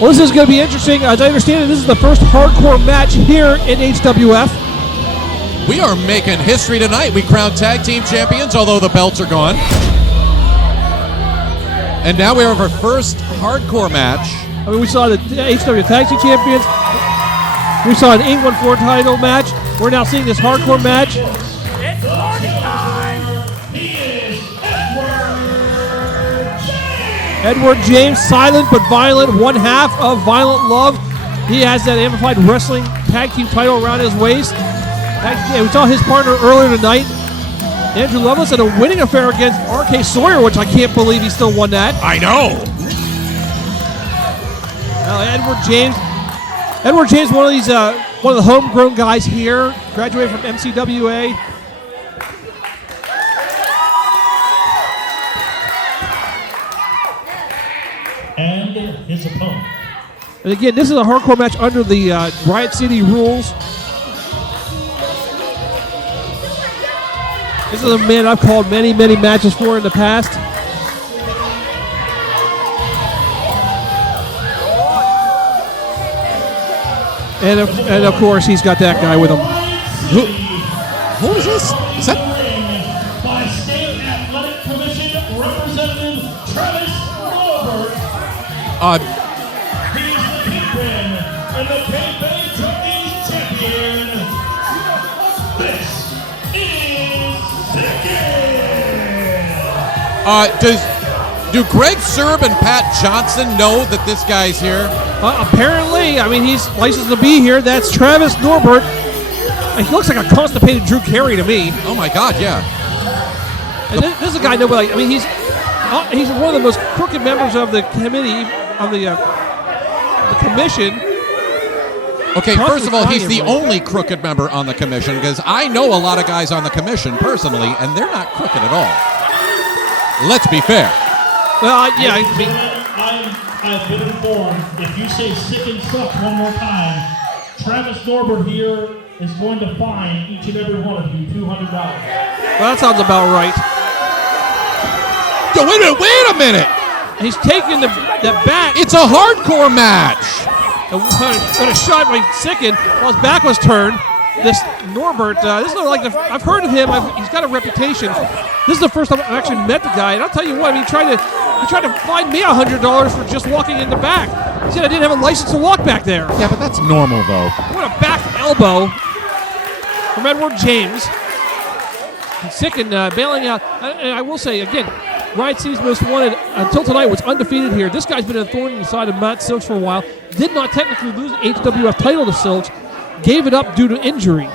Well, this is going to be interesting. As I understand it, this is the first hardcore match here in HWF. We are making history tonight. We crowned tag team champions, although the belts are gone. And now we have our first hardcore match. I mean, we saw the HWF Tag Team Champions. We saw an 814 title match. We're now seeing this hardcore match. It's party time! He is Edward James, silent but violent, one half of Violent Love. He has that Amplified Wrestling Tag Team title around his waist. We saw his partner earlier tonight, Andrew Lovelace, had a winning affair against R.K. Sawyer, which I can't believe he still won that. I know. Edward James, one of the homegrown guys here, graduated from MCWA. And his opponent. And again, this is a hardcore match under the Riot City rules. This is a man I've called many, many matches for in the past. And of course, he's got that guy with him. Who is this? Is that? By State Athletic Commission Representative Travis Goldberg. He's the Kingpin and the Kingpin Trophy Champion. This is Sicend. Do Greg Serb and Pat Johnson know that this guy's here? Apparently, I mean, he's licensed to be here. That's Travis Norbert. He looks like a constipated Drew Carey to me. Oh my God, yeah. And this is a guy nobody. I mean, he's one of the most crooked members of the committee of the commission. Okay, first of all, he's the only crooked member on the commission, because I know a lot of guys on the commission personally, and they're not crooked at all. Let's be fair. Well, yeah, I mean, I've been informed. If you say Sicend sucks one more time, Travis Norbert here is going to fine each and every one of you $200. Well, that sounds about right. Yo, wait a minute! He's taking the bat. It's a hardcore match! And when a shot by Sicend, while his back was turned, this Norbert, this is like I've heard of him. He's got a reputation. This is the first time I've actually met the guy, and I'll tell you what. I mean, he tried to fine me $100 for just walking in the back. He said I didn't have a license to walk back there. Yeah, but that's normal, though. What a back elbow from Edward James. And Sicend bailing out. And I will say again, Riot City's Most Wanted until tonight was undefeated here. This guy's been a thorn in the side of Matt Silks for a while. Did not technically lose the HWF title to Silks. Gave it up due to injury.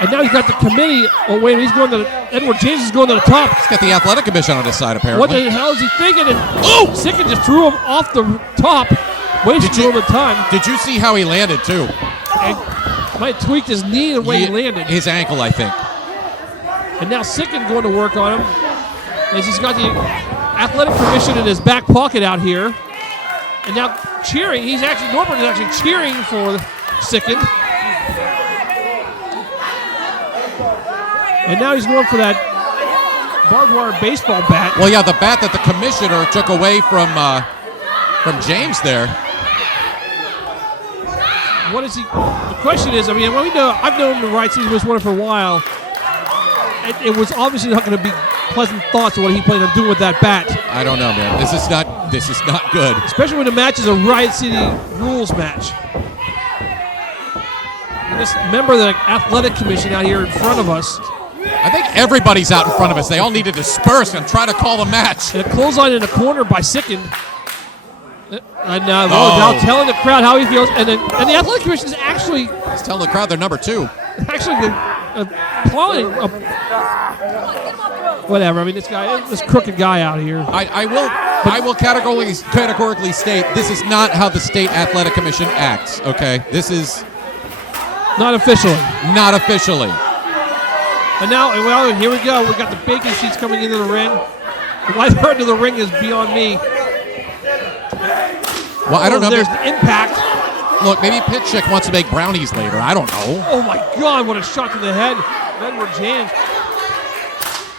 And now he's got the committee. Oh, wait, Edward James is going to the top. He's got the athletic commission on his side, apparently. What the hell is he thinking? And Sicend just threw him off the top. Wasted a little bit of time. Did you see how he landed, too? And might have tweaked his knee the way he landed. His ankle, I think. And now Sicend going to work on him. As he's got the athletic commission in his back pocket out here. And now cheering. Norbert is actually cheering for Sicend. And now he's going for that barbed wire baseball bat. Well, yeah, the bat that the commissioner took away from James there. What is he? The question is, I mean, I've known the Riot City's Most Wanted for a while. It was obviously not going to be pleasant thoughts of what he planned on doing with that bat. I don't know, man. This is not good. Especially when the match is a Riot City rules match. And this member of the athletic commission out here in front of us. I think everybody's out in front of us. They all need to disperse and try to call the match. And a clothesline in the corner by Sicend. And now telling the crowd how he feels. And the athletic commission is actually... He's telling the crowd they're number 2. Actually applauding. Whatever. I mean, this crooked guy out here. I will categorically state this is not how the state athletic commission acts. Okay, this is not officially. Not officially. And now, well, here we go. We got the bacon sheets coming into the ring. What I've heard of the ring is beyond me. Well, I don't know. There's the impact. Look, maybe Pit Chick wants to make brownies later. I don't know. Oh my God! What a shot to the head, Edward James.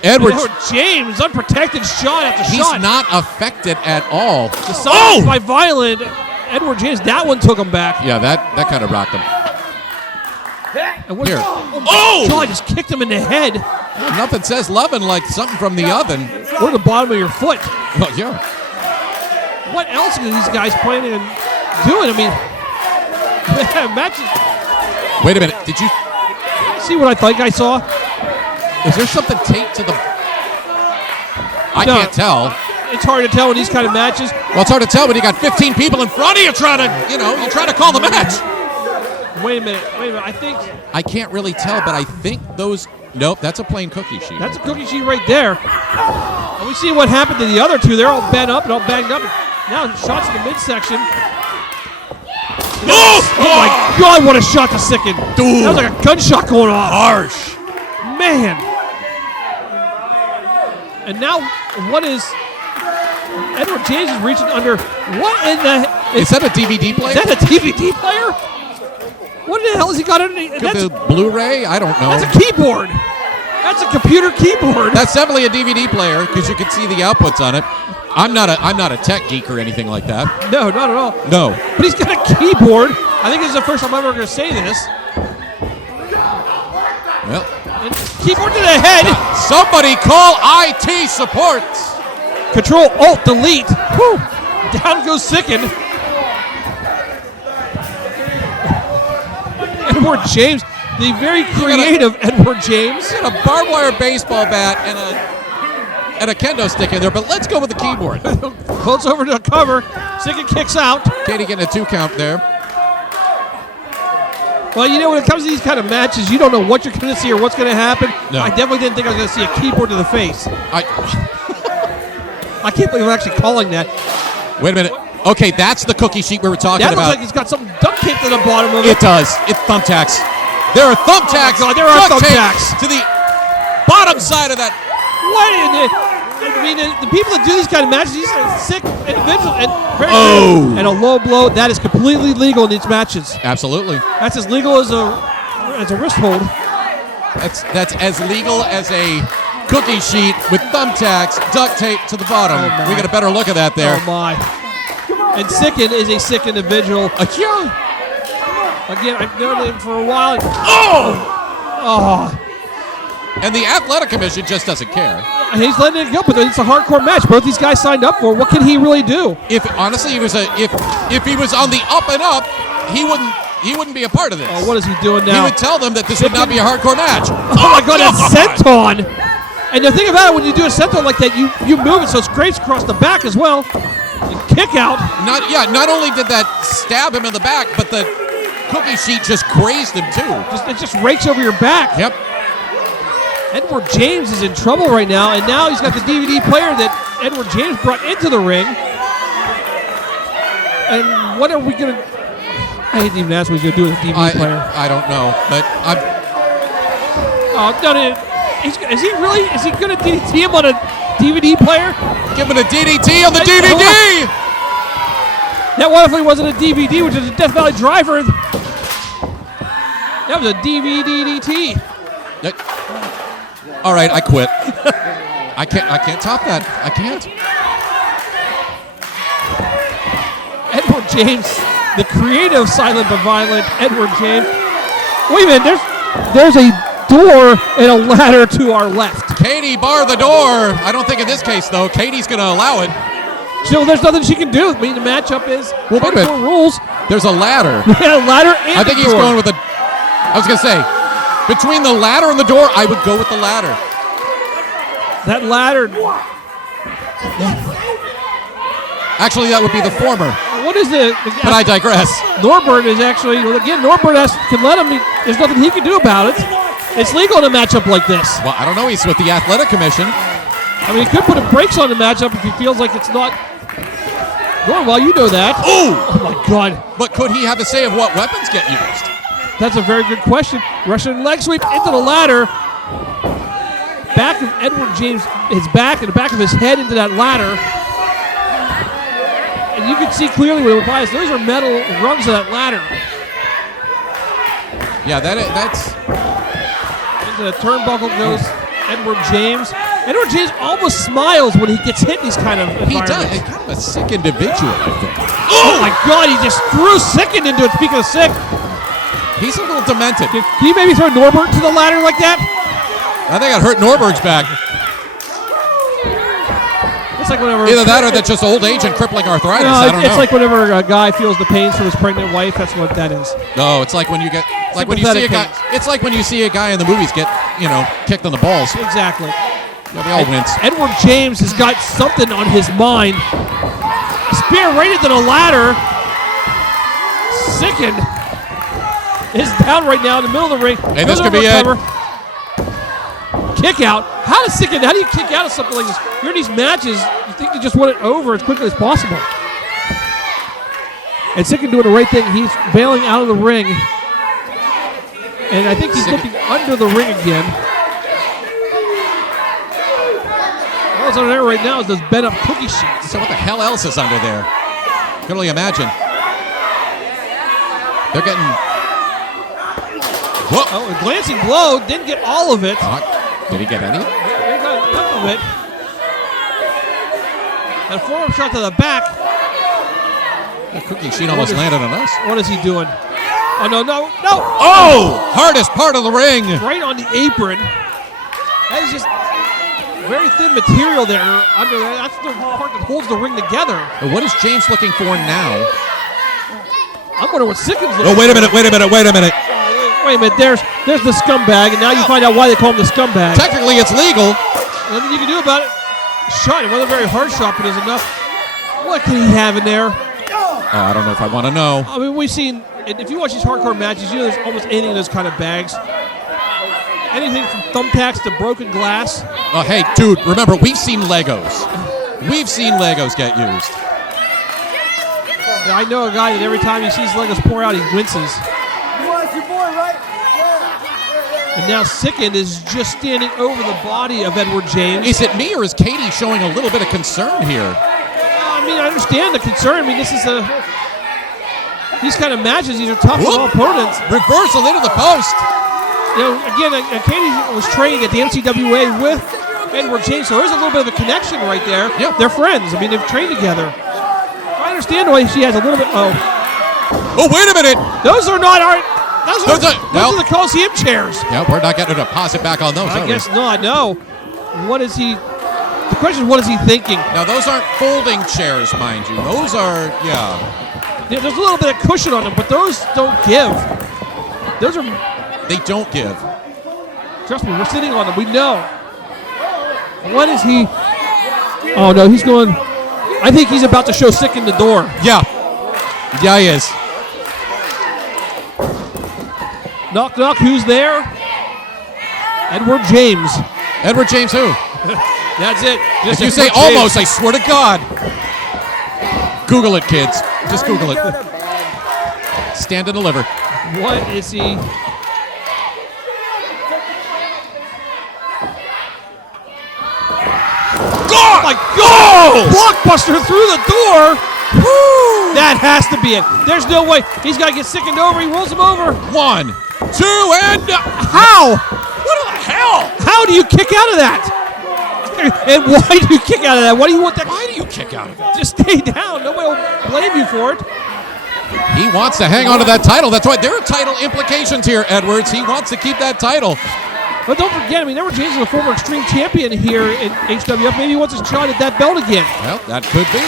Edward James, unprotected shot after He's shot. not affected at all. The silence by Violent. Edward James, that one took him back. Yeah, that kind of rocked him. And Here. God just kicked him in the head. Nothing says loving like something from the oven. Or the bottom of your foot. Well, yeah. What else are these guys planning on doing? I mean, matches. Wait a minute. Did you See what I think I saw? Is there something taped to the... I No. can't tell. It's hard to tell in these kind of matches. Well, it's hard to tell when you got 15 people in front of you trying to, you're trying to call the match. Wait a minute. I think I can't really tell, but I think those... Nope, that's a plain cookie sheet. that's a cookie sheet right there. And we see what happened to the other two. They're all bent up and all banged up. Now shots in the midsection. Oh my God, what a shot to Sicend. Dude. That was like a gunshot going off. Harsh. Man. And now what is... Edward James is reaching under... What in the... Is that a DVD player? Is that a DVD player? What the hell has he got underneath? That's, The Blu-ray? I don't know. that's a keyboard. That's a computer keyboard. That's definitely a DVD player because you can see the outputs on it. I'm not a tech geek or anything like that. No, not at all. No. But he's got a keyboard. I think this is the first time I'm ever going to say this. Well, And keyboard to the head. somebody call IT support. Control Alt Delete. Whew. Down goes Sicend. Edward James, the very creative Edward James. Got a barbed wire baseball bat and a kendo stick in there, but let's go with the keyboard. Close over to the cover. Sicend kicks out. Katie getting a 2 count there. Well, when it comes to these kind of matches, you don't know what you're going to see or what's going to happen. No. I definitely didn't think I was going to see a keyboard to the face. I can't believe I'm actually calling that. Wait a minute. Okay, that's the cookie sheet we were talking That about. looks like it's got something duct taped to the bottom of it. It does. It's thumbtacks. There are thumbtacks. Oh my God, there are duct taped thumbtacks. to the bottom side of that. What in the... I mean, the people that do these kind of matches, these are sick individuals. And a low blow, that is completely legal in these matches. Absolutely. That's as legal as a wrist hold. That's as legal as a cookie sheet with thumbtacks, duct tape to the bottom. Oh, my. We get a better look at that there. Oh, my. And Sicend is a sick individual. Again, I've known him for a while. And the Athletic Commission just doesn't care. He's letting it go, but it's a hardcore match. Both these guys signed up for it. What can he really do? If honestly, if he was on the up and up, he wouldn't be a part of this. Oh, what is he doing He now? would tell them that this would not be a hardcore match. Oh my God, that's senton. And the thing about it, when you do a senton like that, you move it so it scrapes across the back as well. You kick out. Not only did that stab him in the back, but the cookie sheet just grazed him too. It just rakes over your back. Yep. Edward James is in trouble right now, and now he's got the DVD player that Edward James brought into the ring. And what are we going to... I hate to even ask what he's going to do with the DVD player. I don't know, but I'm... Oh, no, is he really... Is he going to DDT him on a DVD player? Give him a DDT on the DVD! That definitely wasn't a DVD, which is a Death Valley Driver. That was a DVD-DDT. All right, I quit. I can't top that. I can't. Edward James, the creative Silent but Violent Edward James. Wait a minute, there's a door and a ladder to our left. Katie, bar the door. I don't think in this case, though. Katie's going to allow it. So there's nothing she can do. I mean, the matchup is Well, wait a minute. rules. The's a ladder. Yeah, ladder and I think the he's door. going with I was going to say, between the ladder and the door, I would go with the ladder. That ladder. Actually, that would be the former. What is it? But I digress. Norbert is actually, again, Norbert can let him. There's nothing he can do about it. It's legal in a matchup like this. Well, I don't know. He's with the Athletic Commission. I mean, he could put a brakes on the matchup if he feels like it's not going well. You know that. Ooh! Oh, my God. But could he have a say of what weapons get used? That's a very good question. Russian leg sweep into the ladder. Back of Edward James, his back and the back of his head into that ladder. And you can see clearly when it applies, those are metal rungs of that ladder. Yeah, that's... Into the turnbuckle goes Edward James. Edward James almost smiles when he gets hit in these kind of He environments. does. He's kind of a sick individual, I think. Oh my God, he just threw Sicend into it. Speaking of sick, He's a little demented. can you maybe throw Norbert to the ladder like that? I think I'd hurt Norberg's back. It's like whenever Either that or that's just old age and crippling arthritis. No, I don't it's know. like whenever a guy feels the pains from his pregnant wife. That's what that is. No, it's like when you get, like when you see a guy. Sympathetic It's like when you see a guy in the movies get, kicked in the balls. Exactly. Yeah, they all wins. Edward James has got something on his mind. Spear right into the ladder. Sicend is down right now in the middle of the ring. Hey, this could be it. Kick out. How do you kick out of something like this? You're in these matches, you think you just want it over as quickly as possible. And Sicend doing the right thing. He's bailing out of the ring. And I think he's looking under the ring again. What's under there right now is those bent up cookie sheets. So what the hell else is under there? Can only imagine. They're getting. Whoa! Oh, a glancing blow. Didn't get all of it. Did he get any? He got enough of it. And a forearm shot to the back. The cookie sheet almost landed on us. What is he doing? Oh, no. Oh! Hardest part of the ring. Right on the apron. That is just very thin material there under there. That's the part that holds the ring together. What is James looking for now? I'm wondering what Sickend's looking Oh, wait a for. minute. Wait a minute. There's the scumbag, and now you find out why they call him the scumbag. Technically, it's legal. Nothing you can do about it. Shot. It wasn't a very hard shot, but it's enough. What can he have in there? I don't know if I want to know. I mean, we've seen, if you watch these hardcore matches, there's almost anything in those kind of bags. Anything from thumbtacks to broken glass. Oh, hey, dude, remember, we've seen Legos. We've seen Legos get used. Yeah, I know a guy that every time he sees Legos pour out, he winces. And now Sicend is just standing over the body of Edward James. Is it me or is Katie showing a little bit of concern here? I mean, I understand the concern. I mean, these kind of matches, these are tough for all opponents. Reversal into the post. Again, Katie was training at the NCWA with Edward James, so there's a little bit of a connection right there. Yeah. They're friends. I mean, they've trained together. I understand why she has a little bit. Oh, wait a minute. Those are not our. Those are the Colosseum chairs. Yeah, we're not getting a deposit back on those. I guess not. No. What is he? The question is, what is he thinking? Now, those aren't folding chairs, mind you. Those are, yeah. There's a little bit of cushion on them, but those don't give. Those are. They don't give. Trust me, we're sitting on them. We know. What is he? Oh no, he's going. I think he's about to show Sicend the door. Yeah. Yeah, he is. Knock, knock. Who's there? Edward James. Edward James who? That's it. If you say almost, I swear to God. Google it, kids. Just Google it. Stand and deliver. What is he? Oh my God! Blockbuster through the door. Woo! That has to be it. There's no way. He's got to get Sicend over. He rolls him over. 1, 2, and how? What the hell? How do you kick out of that? And why do you kick out of that? Why do you want that? Why do you kick out of it? Just stay down. Nobody will blame you for it. He wants to hang on to that title. That's why there are title implications here, Edwards. He wants to keep that title. But don't forget, I mean, Edward James is a former Xtream champion here in HWF. Maybe he wants a shot at that belt again. Well, that could be.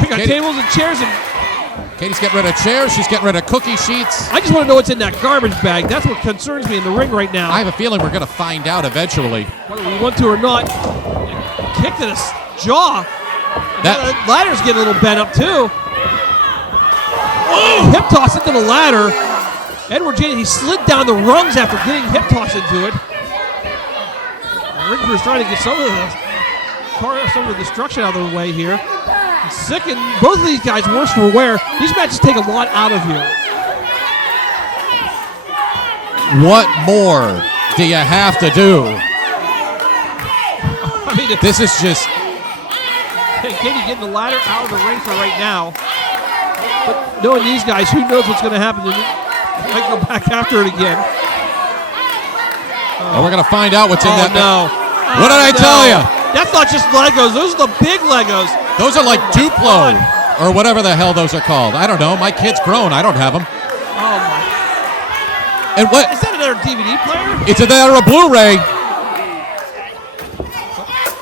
We got tables and chairs, and Katie's getting rid of chairs. She's getting rid of cookie sheets. I just want to know what's in that garbage bag. That's what concerns me in the ring right now. I have a feeling we're going to find out eventually. Whether we want to or not. Kick to the jaw. That ladder's getting a little bent up too. Oh, hip toss into the ladder. Edward James, he slid down the rungs after getting hip toss into it. Ring crew's trying to get some of the destruction out of the way here. Sicend, both of these guys worse for wear. These matches take a lot out of you. What more do you have to do? I mean, this is just. Hey, Katie getting the ladder out of the ring for right now. But knowing these guys, who knows what's going to happen? They might go back after it again. Oh, we're going to find out what's in that. No. What did I tell you? That's not just Legos. Those are the big Legos. Those are like Duplo God. or whatever the hell those are called. I don't know. My kid's grown. I don't have them. Oh, my. And what? Is that another DVD player? It's either a Blu-ray.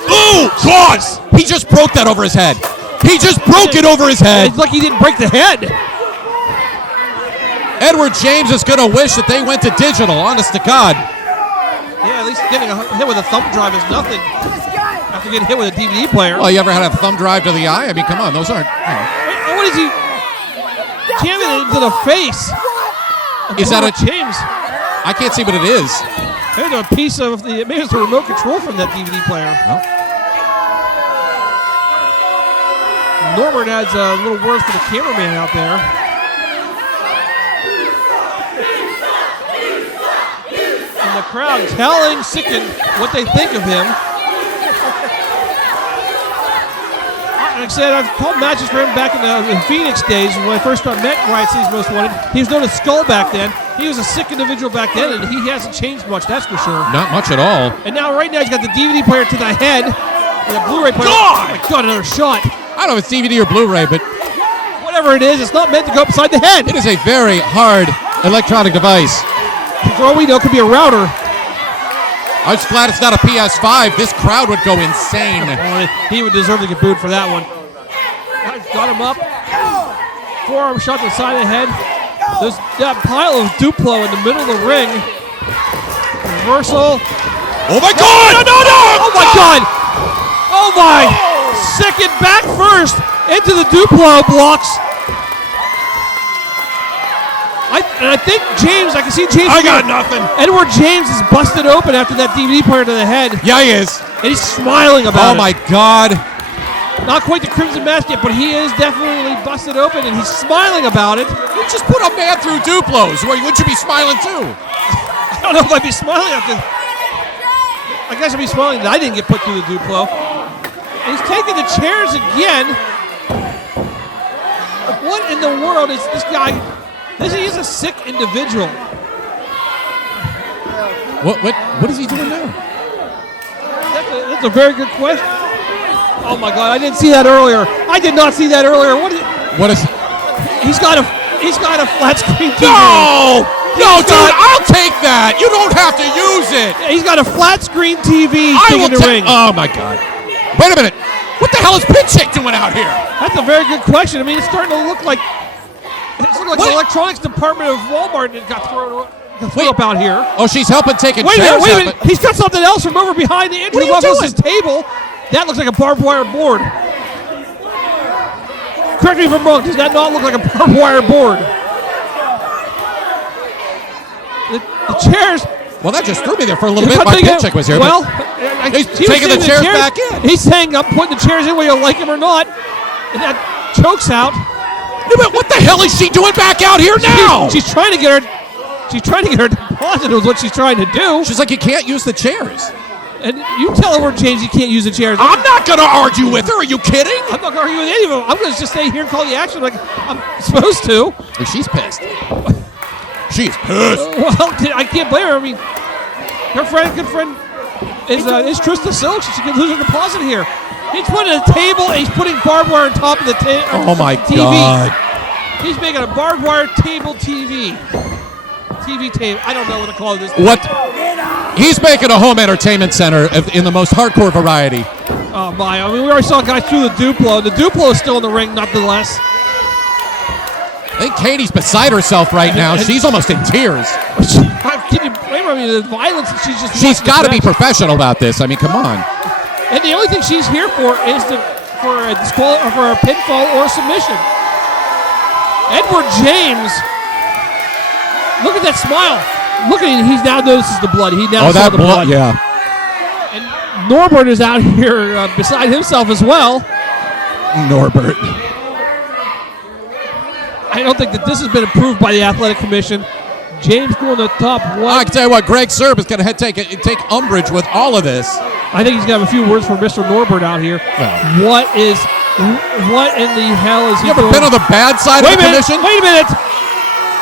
Oh, God! He just broke that over his head. He just broke it over his head. It's like he didn't break the head. Edward James is going to wish that they went to digital, honest to God. Yeah, at least getting hit with a thumb drive is nothing after getting hit with a DVD player. Well, you ever had a thumb drive to the eye? I mean, come on, those aren't. What is he jamming it into the face? Is that a James? I can't see what it is. Maybe a piece of the. Maybe it's the remote control from that DVD player. Well. Norbert adds a little words for the cameraman out there. And the crowd telling Sicend what they think of him. Like I said, I've called matches for him back in the Phoenix days when I first met Riot City's Most Wanted. He was known as Skull back then. He was a sick individual back then, and he hasn't changed much, that's for sure. Not much at all. And now, right now, he's got the DVD player to the head and the Blu-ray player. God! Oh my God, another shot. I don't know if it's DVD or Blu-ray, but Whatever it is, it's not meant to go upside the head. it is a very hard electronic device. For all we know, it could be a router. I'm just glad it's not a PS5. This crowd would go insane. He would deserve to get booed for that one. Got him up. Forearm shot to the side of the head. There's that pile of Duplo in the middle of the ring. Reversal. Oh my God! No! Oh my God! Oh my! Sicend back first into the Duplo blocks. I think James, I can see James. I got nothing. Edward James is busted open after that DVD player to the head. Yeah, he is. And he's smiling about it. Oh my God. Not quite the Crimson Mask yet, but he is definitely busted open and he's smiling about it. You just put a man through Duplos. Wouldn't you be smiling too? I don't know if I'd be smiling after. I guess I'd be smiling that I didn't get put through the Duplo. And he's taking the chairs again. What in the world is this guy? He's a sick individual. What is he doing now? That's a very good question. Oh my God! I didn't see that earlier. I did not see that earlier. What is? He's got a flat screen TV. No, dude! I'll take that. You don't have to use it. He's got a flat screen TV in the ring. Oh my God! Wait a minute. What the hell is Pinchick doing out here? That's a very good question. I mean, it's starting to look like the electronics department of Walmart got thrown up out here. Oh, she's helping take a Wait a chairs minute. out, He's got something else from over behind the Andrew Douglas's table. That looks like a barbed wire board. Correct me if I'm wrong. Does that not look like a barbed wire board? The chairs. Well, that just threw me there for a little bit. My Pinchick was here. Well, he's taking the chairs back in. He's saying, I'm putting the chairs in whether you like him or not. And that chokes out. What the hell is she doing back out here now? She's trying to get her. She's trying to get her deposit. Is what she's trying to do. She's like, you can't use the chairs. And you tell Edward James you can't use the chairs. I'm not going to argue with her. Are you kidding? I'm not going to argue with any of them. I'm going to just stay here and call the action like I'm supposed to. She's pissed. She's pissed. Well, I can't blame her. I mean, her good friend is Trista Silk. She could lose her deposit here. He's putting a table and he's putting barbed wire on top of the Oh my TV. God. He's making a barbed wire table TV. TV table. I don't know what to call this. What? He's making a home entertainment center in the most hardcore variety. Oh my! I mean, we already saw guys through the Duplo. The Duplo is still in the ring, nonetheless. I think Katie's beside herself right now. She's almost in tears. Can you blame her? I mean, the violence that she's just. She's got to be professional about this. I mean, come on. And the only thing she's here for is for a pinfall or a submission. Edward James, look at that smile. Look at him. He now notices the blood. He now saw the blood. Yeah. And Norbert is out here beside himself as well. Norbert. I don't think that this has been approved by the Athletic Commission. James going to the top one. I can tell you what, Greg Serb is going to take umbrage with all of this. I think he's got a few words for Mr. Norbert out here. Well. What in the hell is he You ever doing? been on the bad side of the commission? Wait a minute.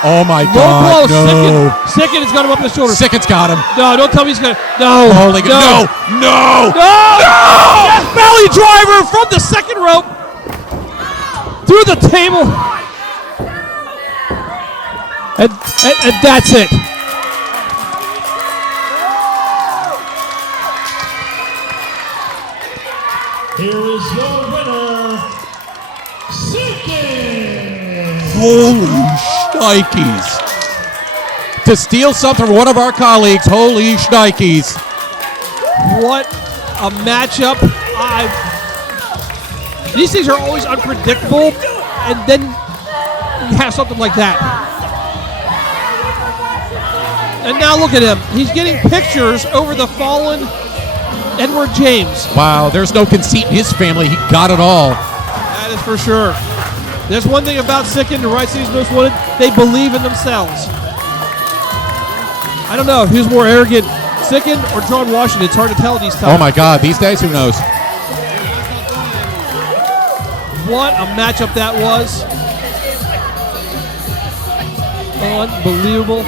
Oh my Low God! blow. No. Sicend has got him up in the shoulder. Sickend's got him. No, don't tell me he's gonna. No. Holy no. God! No! No! No! Yes, belly driver from the second rope through the table, and that's it. Here is your winner, Sicend. Holy shnikes! To steal something from one of our colleagues, holy shnikes! What a matchup! These things are always unpredictable, and then you have something like that. And now look at him. He's getting pictures over the fallen Edward James. Wow, there's no conceit in his family. He got it all. That is for sure. There's one thing about Sicend and Riot City's Most Wanted. They believe in themselves. I don't know who's more arrogant, Sicend or John Washington. It's hard to tell these times. Oh my God, these days, who knows? What a matchup that was. Unbelievable.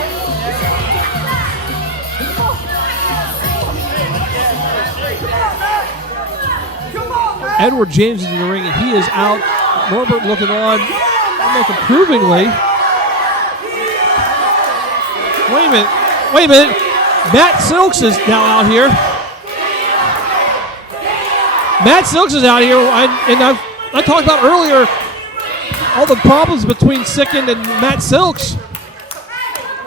Edward James is in the ring, and he is out. Norbert looking on almost approvingly. Wait a minute. Matt Silks is now out here. Matt Silks is out here, and I talked about earlier all the problems between Sicend and Matt Silks.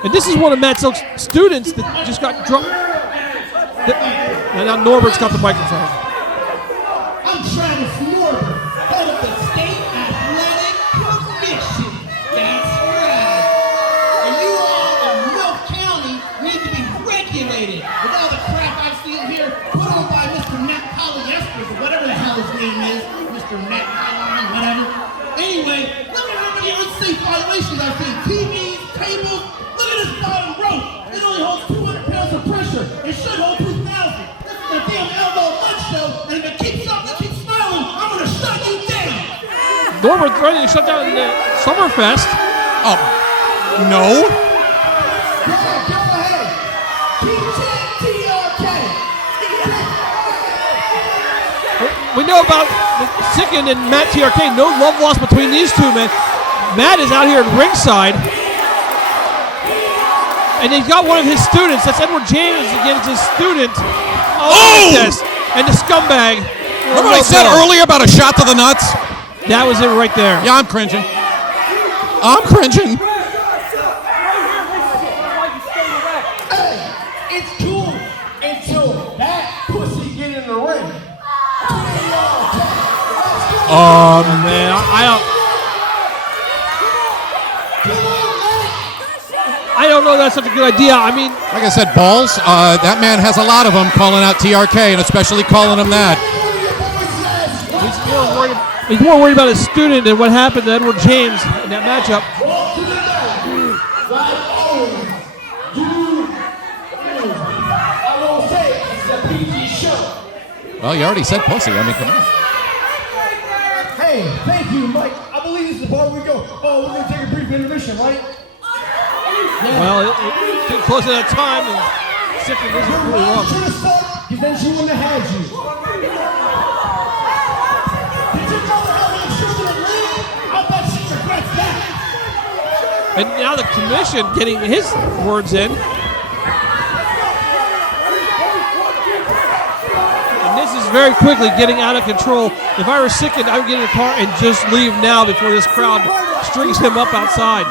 And this is one of Matt Silks' students that just got drunk. And now Norbert's got the microphone. I'm Travis Norbert, head of the State Athletic Commission. That's right. And you all in Will County need to be regulated with all the crap I see here put on by Mr. Matt Polyester or whatever the hell his name is. Mr. Matt Polyester, whatever. Anyway, look at how many unsafe violations I've seen. TVs, tables. Look at this bottom rope. It only holds 200 pounds of pressure. It should hold 2,000. This is a damn elbow lunch show, and if it keeps up, smiling, I'm gonna shut you down. Norbert threatening to shut down the SummerFest. Oh, no. Go ahead. TRK. We know about Sicend and Matt TRK. No love lost between these two men. Matt is out here at ringside. And he's got one of his students. That's Edward James against his student. Oh! Yes. And the scumbag. Remember what I said earlier about a shot to the nuts? That was it right there. Yeah, I'm cringing. I'm cringing. Hey, it's cool until that pussy get in the ring. Man, I don't know that's such a good idea. I mean, like I said, balls, that man has a lot of them calling out TRK, and especially calling him that. he's more worried about his student than what happened to Edward James in that matchup. Well, you already said pussy. I mean, come on. Hey, thank you, Mike. I believe this is the part where we go, oh, we're going to take a brief intermission, right? Well, it came close to that time, and Sicend isn't really wrong. Should have started, because then she wouldn't have had you. Did you tell her how many should have leave? I bet she regrets that. And now the commission getting his words in. And this is very quickly getting out of control. If I were Sicend, I would get in the car and just leave now before this crowd strings him up outside.